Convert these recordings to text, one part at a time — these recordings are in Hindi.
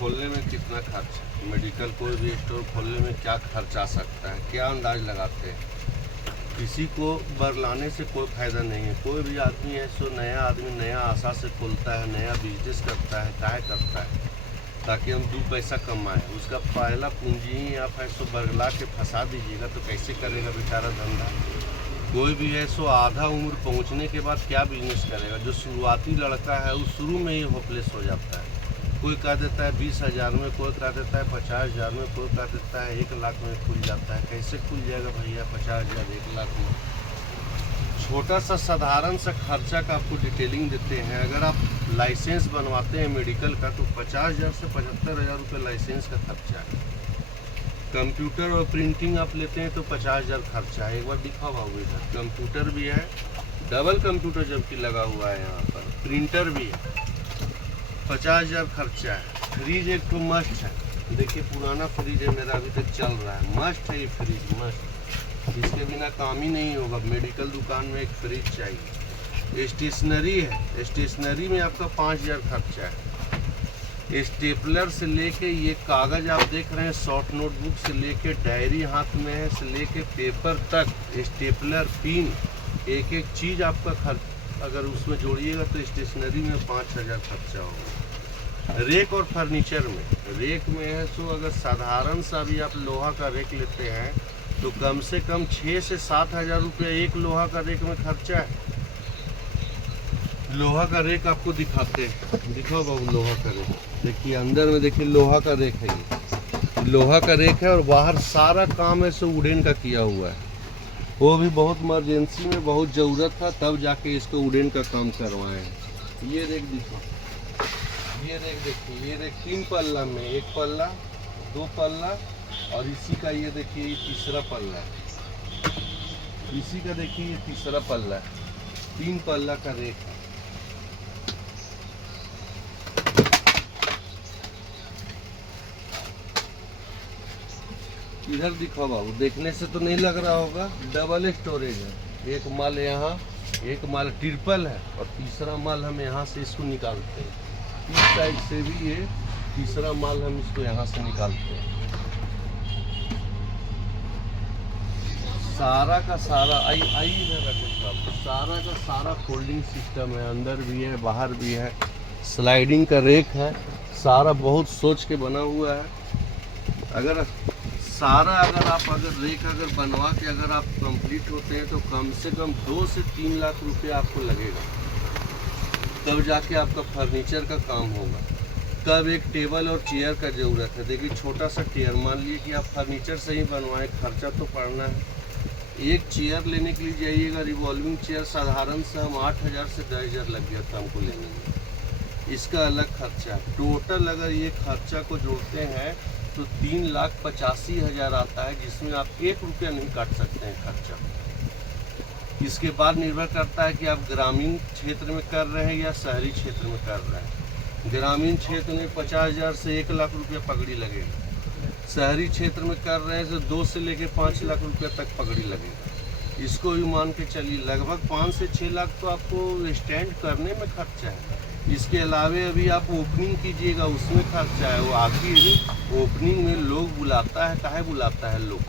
खोलने में कितना खर्च, मेडिकल कोई भी स्टोर खोलने में क्या खर्च आ सकता है, क्या अंदाज लगाते हैं? किसी को बरलाने से कोई फ़ायदा नहीं है। कोई भी आदमी है सो नया आदमी नया आशा से खोलता है, नया बिजनेस करता है, काहे करता है? ताकि हम 2 पैसा कमाएं। उसका पहला पूंजी ही आप है सो बरला के फंसा दीजिएगा तो कैसे करेगा बेचारा धंधा? कोई भी है सो आधा उम्र पहुंचने के बाद क्या बिजनेस करेगा? जो शुरुआती लड़का है वो शुरू में ही होपलेस हो जाता है। कोई कह देता है 20,000 में, कोई कह देता है 50,000 में, कोई कह देता है 1 लाख में खुल जाता है। कैसे खुल जाएगा भैया 50,000 1 लाख में? छोटा सा साधारण सा खर्चा का आपको डिटेलिंग देते हैं। अगर आप लाइसेंस बनवाते हैं मेडिकल का तो 50,000 से 75,000 रुपये लाइसेंस का खर्चा है। कंप्यूटर और प्रिंटिंग आप लेते हैं तो 50,000 खर्चा है। एक बार दिखा हुआ इधर कंप्यूटर भी है, डबल कंप्यूटर जबकि लगा हुआ है, यहाँ पर प्रिंटर भी है, 50,000 खर्चा है। फ्रिज एक तो मस्ट है, देखिए पुराना फ्रिज है मेरा अभी तक चल रहा है, मस्ट है ये फ्रिज, मस्ट, इसके बिना काम ही नहीं होगा। मेडिकल दुकान में एक फ्रिज चाहिए। स्टेशनरी है, स्टेशनरी में आपका 5,000 खर्चा है। स्टेपलर से लेके ये कागज़ आप देख रहे हैं, शॉर्ट नोटबुक से लेके डायरी हाथ में है से लेके पेपर तक, स्टेपलर पिन, एक एक चीज़ आपका खर्च अगर उसमें जोड़िएगा तो स्टेशनरी में 5,000 खर्चा होगा। रेक और फर्नीचर में, रेक में है सो अगर साधारण सा भी आप लोहा का रेक लेते हैं तो कम से कम 6 से 7,000 रुपये एक लोहा का रेक में खर्चा है। लोहा का रेक आपको दिखाते हैं, दिखाओ बाबू लोहा का रेक, देखिए अंदर में देखिए लोहा का रेक है, ये लोहा का रेक है और बाहर सारा काम है सो वुडन का किया हुआ है। वो भी बहुत इमरजेंसी में बहुत ज़रूरत था तब जाके इसको वुडन का काम करवाए हैं। ये रेक दिखाओ, ये रेक देखिए, ये रेक 3 पल्ला में, 1 पल्ला 2 पल्ला और इसी का ये देखिए ये तीसरा पल्ला है, इसी का देखिए ये तीसरा पल्ला है, 3 पल्ला का रेक है। इधर दिखाओ बाबू, देखने से तो नहीं लग रहा होगा, डबल स्टोरेज है। एक माल यहाँ, एक माल ट्रिपल है और तीसरा माल हम यहाँ से इसको निकालते हैं। इस साइड से भी ये तीसरा माल हम इसको यहाँ से निकालते हैं। सारा का सारा सारा का सारा फोल्डिंग सिस्टम है, अंदर भी है बाहर भी है, स्लाइडिंग का रेक है, सारा बहुत सोच के बना हुआ है। अगर सारा अगर रेक अगर बनवा के अगर आप कंप्लीट होते हैं तो कम से कम 2 से 3 लाख रुपए आपको लगेगा, तब जाके आपका फर्नीचर का काम होगा। तब एक टेबल और चेयर का ज़रूरत है। देखिए छोटा सा चेयर, मान लीजिए कि आप फर्नीचर से ही बनवाएं, खर्चा तो पड़ना है। एक चेयर लेने के लिए जाइएगा, रिवॉल्विंग चेयर साधारण से हम 8,000 से 10,000 लग गया था हमको लेने में, इसका अलग खर्चा है। टोटल अगर ये खर्चा को जोड़ते हैं तो 3,85,000 आता है, जिसमें आप 1 रुपया नहीं काट सकते हैं खर्चा। इसके बाद निर्भर करता है कि आप ग्रामीण क्षेत्र में कर रहे हैं या शहरी क्षेत्र में कर रहे हैं। ग्रामीण क्षेत्र में 50,000 से 1 लाख रुपया पगड़ी लगेगा, शहरी क्षेत्र में कर रहे हैं तो 2 से लेके 5 लाख रुपया तक पगड़ी लगेगा। इसको भी मान के चलिए लगभग 5 से 6 लाख तो आपको स्टैंड करने में खर्चा है। इसके अलावे अभी आप ओपनिंग कीजिएगा उसमें खर्चा है। वो आखिर ओपनिंग में लोग बुलाता है, काहे बुलाता है लोग?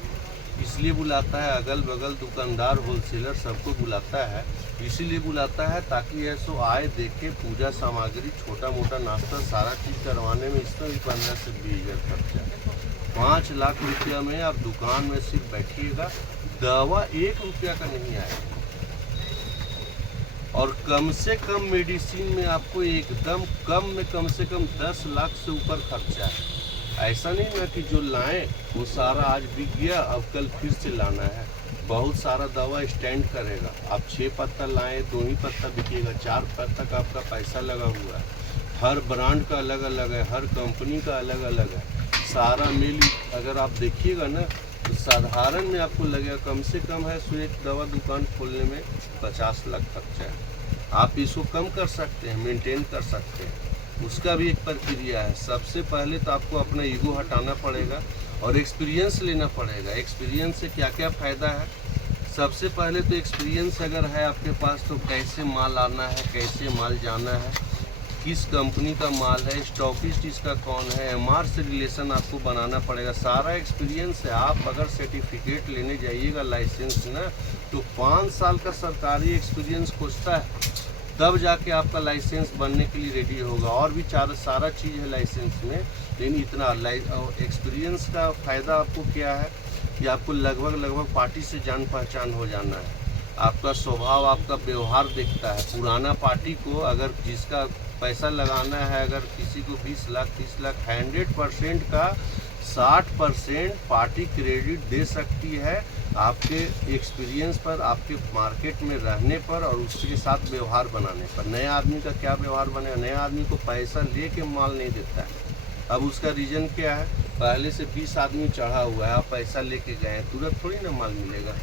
इसलिए बुलाता है, अगल बगल दुकानदार होलसेलर सबको बुलाता है, इसीलिए बुलाता है ताकि ऐसो आए देखे, पूजा सामग्री छोटा मोटा नाश्ता सारा चीज़ करवाने में इसमें भी 15 से 20,000 खर्चा है। 5 लाख रुपया में आप दुकान में सिर्फ बैठिएगा, दवा 1 रुपया का नहीं आएगा। और कम से कम मेडिसिन में आपको एकदम कम में कम से कम 10 लाख से ऊपर खर्चा है। ऐसा नहीं ना कि जो लाएं वो सारा आज बिक गया अब कल फिर से लाना है। बहुत सारा दवा स्टैंड करेगा। आप 6 पत्ता लाएं, 2 ही पत्ता बिकेगा, 4 पत्ता का आपका पैसा लगा हुआ है। हर ब्रांड का अलग अलग है, हर कंपनी का अलग अलग है। सारा मिल अगर आप देखिएगा ना तो साधारण में आपको लगेगा कम से कम है सो एक दवा दुकान खोलने में 50 लाख खर्चा है। आप इसको कम कर सकते हैं, मेंटेन कर सकते हैं, उसका भी एक प्रक्रिया है। सबसे पहले तो आपको अपना ईगो हटाना पड़ेगा और एक्सपीरियंस लेना पड़ेगा। एक्सपीरियंस से क्या क्या फ़ायदा है? सबसे पहले तो एक्सपीरियंस अगर है आपके पास तो कैसे माल आना है, कैसे माल जाना है, किस कंपनी का माल है, स्टॉकिस्ट इसका कौन है, एमआर से रिलेशन आपको बनाना पड़ेगा। सारा एक्सपीरियंस है। आप अगर सर्टिफिकेट लेने जाइएगा लाइसेंस ना, तो 5 साल का सरकारी एक्सपीरियंस खोजता है, तब जाके आपका लाइसेंस बनने के लिए रेडी होगा। और भी सारा चीज़ है लाइसेंस में, लेकिन इतना एक्सपीरियंस का फ़ायदा आपको क्या है कि आपको लगभग पार्टी से जान पहचान हो जाना है। आपका स्वभाव, आपका व्यवहार दिखता है। पुराना पार्टी को अगर जिसका पैसा लगाना है, अगर किसी को 20 लाख 30 लाख 100% का 60% पार्टी क्रेडिट दे सकती है आपके एक्सपीरियंस पर, आपके मार्केट में रहने पर और उसके साथ व्यवहार बनाने पर। नए आदमी का क्या व्यवहार बनेगा? नया आदमी को पैसा लेके माल नहीं देता है। अब उसका रीज़न क्या है? पहले से 20 आदमी चढ़ा हुआ है, आप पैसा लेके गए हैं, तुरंत थोड़ी ना माल मिलेगा।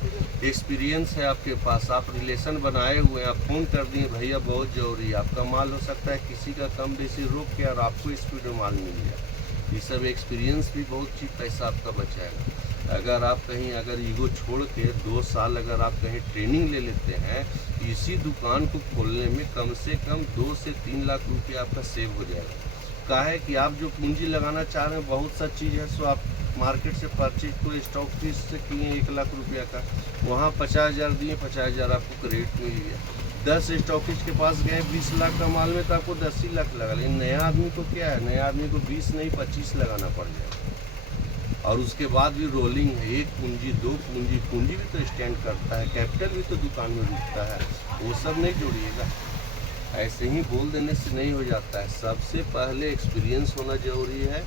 एक्सपीरियंस है आपके पास, आप रिलेशन बनाए हुए हैं, आप फ़ोन कर दिए भैया बहुत ज़रूरी है, आपका माल हो सकता है किसी का कम बेसी रोक के और आपको स्पीड में माल मिल जाए। ये सब एक्सपीरियंस भी बहुत चीज़ पैसा आपका बचाएगा। अगर आप कहीं अगर ईगो छोड़ के 2 साल अगर आप कहीं ट्रेनिंग ले लेते हैं, इसी दुकान को खोलने में कम से कम 2 से 3 लाख रुपये आपका सेव हो जाएगा। का है कि आप जो पूंजी लगाना चाह रहे हैं, बहुत सा चीज़ है, सो आप मार्केट से परचेज को स्टॉक फीस से किए 1 लाख रुपया का, वहाँ 50,000 दिए, 50,000 आपको क्रेडिट मिल गया। 10 स्टॉकिस्ट के पास गए 20 लाख का माल में, तो आपको 10 ही लाख लगा। लेकिन नया आदमी को क्या है? नया आदमी को 20 नहीं 25 लगाना पड़ जाएगा। और उसके बाद भी रोलिंग है, 1 पूंजी 2 पूंजी, पूंजी भी तो स्टैंड करता है, कैपिटल भी तो दुकान में रुकता है, वो सब नहीं जोड़िएगा। ऐसे ही बोल देने से नहीं हो जाता है। सबसे पहले एक्सपीरियंस होना ज़रूरी है।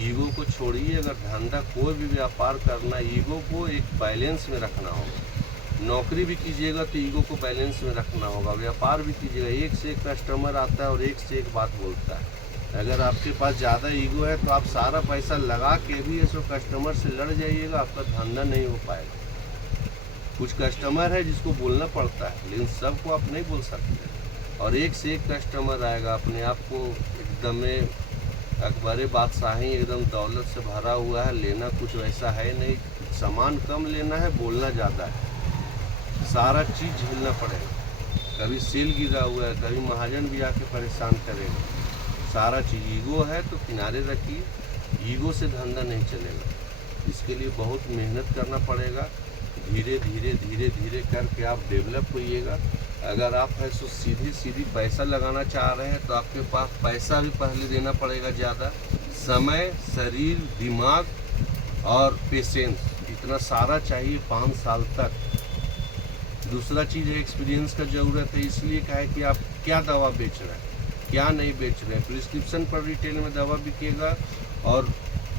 ईगो को छोड़िए। अगर धंधा कोई भी व्यापार करना, ईगो को एक बैलेंस में रखना होगा। नौकरी भी कीजिएगा तो ईगो को बैलेंस में रखना होगा। व्यापार भी कीजिएगा, एक से एक कस्टमर आता है और एक से एक बात बोलता है। अगर आपके पास ज़्यादा ईगो है तो आप सारा पैसा लगा के भी ऐसे कस्टमर से लड़ जाइएगा, आपका धंधा नहीं हो पाएगा। कुछ कस्टमर है जिसको बोलना पड़ता है, लेकिन सबको आप नहीं बोल सकते। और एक से एक कस्टमर आएगा, अपने आप को एकदम अकबर बादशाही, एकदम दौलत से भरा हुआ है, लेना कुछ वैसा है नहीं, सामान कम लेना है, बोलना ज़्यादा है, सारा चीज़ झेलना पड़ेगा। कभी सेल गिरा हुआ है, कभी महाजन भी आके परेशान करेगा, सारा चीज़। ईगो है तो किनारे रखिए, ईगो से धंधा नहीं चलेगा। इसके लिए बहुत मेहनत करना पड़ेगा। धीरे धीरे करके आप डेवलप होइएगा। अगर आप है सो सीधी पैसा लगाना चाह रहे हैं, तो आपके पास पैसा भी पहले देना पड़ेगा ज़्यादा, समय, शरीर, दिमाग और पेशेंस, इतना सारा चाहिए 5 साल तक। दूसरा चीज़ है एक्सपीरियंस का ज़रूरत है। इसलिए कहा है कि आप क्या दवा बेच रहे हैं, क्या नहीं बेच रहे हैं। प्रिस्क्रिप्शन पर रिटेल में दवा बिकेगा और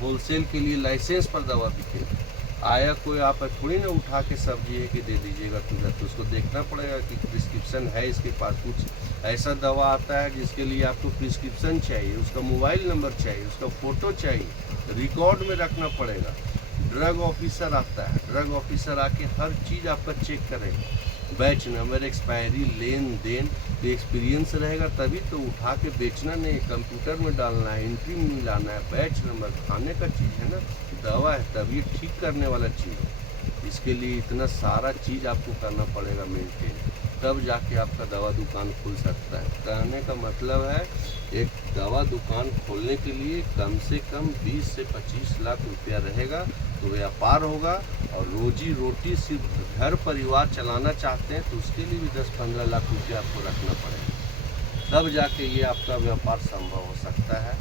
होलसेल के लिए लाइसेंस पर दवा बिकेगा। आया कोई आप थोड़ी ना उठा के सब्जी है कि दे दीजिएगा तुरंत, तो उसको देखना पड़ेगा कि प्रिस्क्रिप्शन है इसके पास। कुछ ऐसा दवा आता है जिसके लिए आपको प्रिस्क्रिप्शन चाहिए, उसका मोबाइल नंबर चाहिए, उसका फ़ोटो चाहिए, रिकॉर्ड में रखना पड़ेगा। ड्रग ऑफिसर आता है, ड्रग ऑफिसर आके हर चीज़ आपका चेक करेगा, बैच नंबर, एक्सपायरी, लेन देन। तो एक्सपीरियंस रहेगा तभी तो उठा के बेचना नहीं, कंप्यूटर में डालना है, एंट्री में मिलाना है, बैच नंबर, खाने का चीज़ है ना, दवा है, तभी ठीक करने वाला चीज़ है। इसके लिए इतना सारा चीज़ आपको करना पड़ेगा मेंटेन, तब जाके आपका दवा दुकान खुल सकता है। कहने का मतलब है एक दवा दुकान खोलने के लिए कम से कम 20 से 25 लाख रुपया रहेगा तो व्यापार होगा। और रोजी रोटी सिर्फ घर परिवार चलाना चाहते हैं तो उसके लिए भी 10-15 लाख रुपया आपको रखना पड़ेगा, तब जाके ये आपका व्यापार संभव हो सकता है।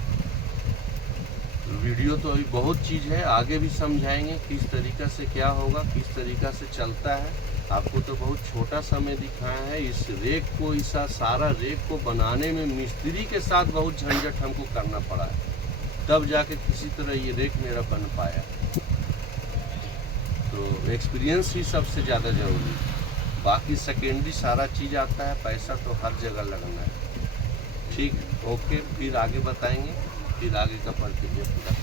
वीडियो तो अभी बहुत चीज़ है, आगे भी समझाएंगे किस तरीक़ा से क्या होगा, किस तरीक़ा से चलता है। आपको तो बहुत छोटा समय दिखाया है। इस रेक को, इस सारा रेक को बनाने में मिस्त्री के साथ बहुत झंझट हमको करना पड़ा है, तब जाके किसी तरह ये रेक मेरा बन पाया। तो एक्सपीरियंस ही सबसे ज़्यादा ज़रूरी है, बाकी सेकेंडरी सारा चीज़ आता है। पैसा तो हर जगह लगना है। ठीक, ओके, फिर आगे बताएंगे, फिर आगे का प्रक्रिया पूरा।